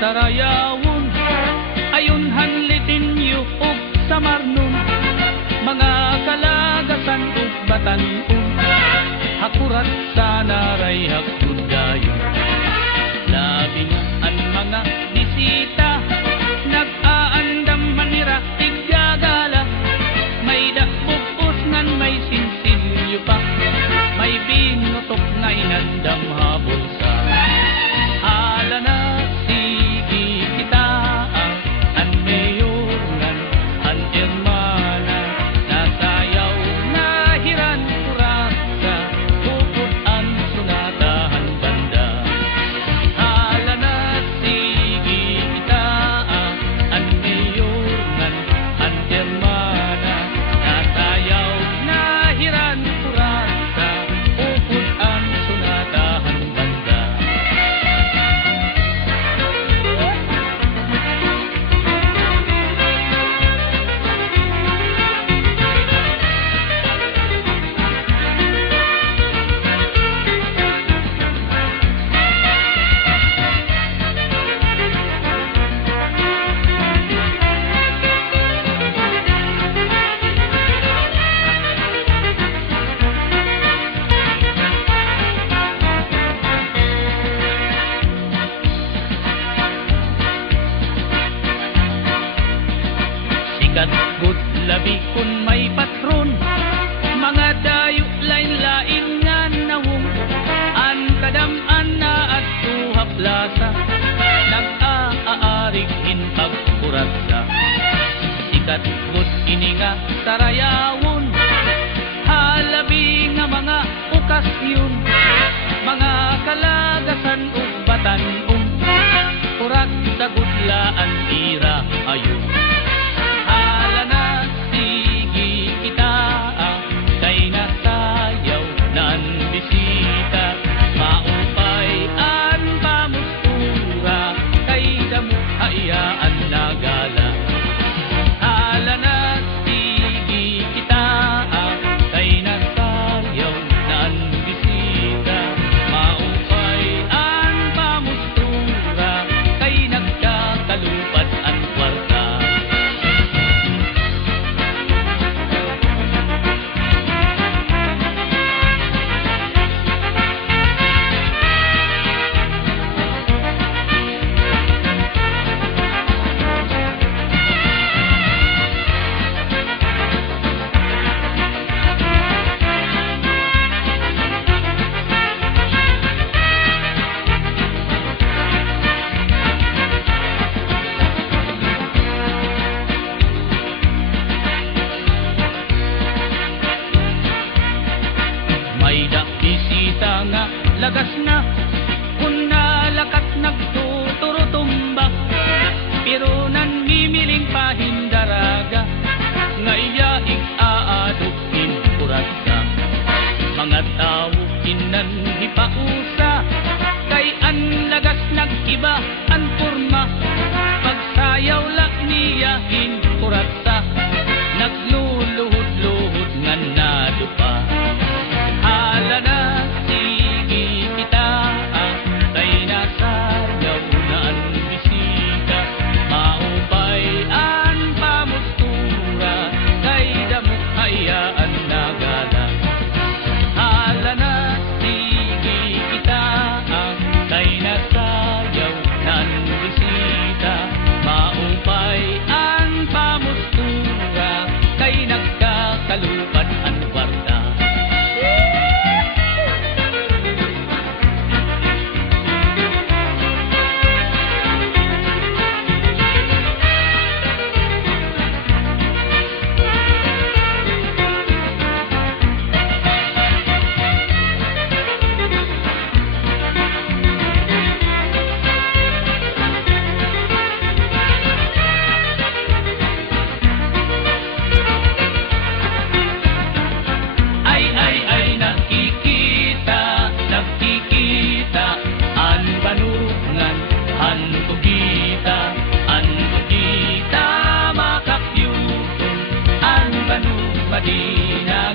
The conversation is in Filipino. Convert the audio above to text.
sarayawon ayon hanlitin yu ug samarnon mga kalagasan ug batan-on hakurat sa naray hagtud dayon labi na ang mga bisita nag-aandam manira tiggagala may dakbukos ngan may sinsilyo pa may binutok na inandam habol sa ala na sige kita ang mayor ngan ang hermana nasayaw na hiran kurasa upod ang sunatahan banda ala na sige kita ang mayor ngan ang hermana nasayaw na hiran kurasa upod ang sunatahan banda. Sikat good labi kun may patron mga dayo lain-lain nga nawong an kadam-an na at tuha plaza nag-aarig in pagkurasa sikat good ini nga sarayawon halabi nga mga okasyon mga kalagasan ug batan-on kurat sa gudlaan ira ayon ala na sige kita kay nasayaw nan bisita maupay an pamustura kay damo hayaan nagala ala na sige kita kay nasayaw nan bisita maupay an pamustura kay nagkakalupad ang kwarta. May bisita nga lagas na kun nalakat nagtuturutumbak pero nan mimiling pahindaraga nga iyaig aadukin kurasa mga tao kinan hipausa kay an lagas nag-iba an porma pagsayaw la niyahin kurasa nagluluhod-luhod nga nadupa ala na sige kita kay nasayaw na ang bisita maupay ang pamustura kay damo hayaan nagala ala na sige kita kay nasayaw na ang bisita maupay ang pamustura kay nagkakalupad ang kwarta. Madina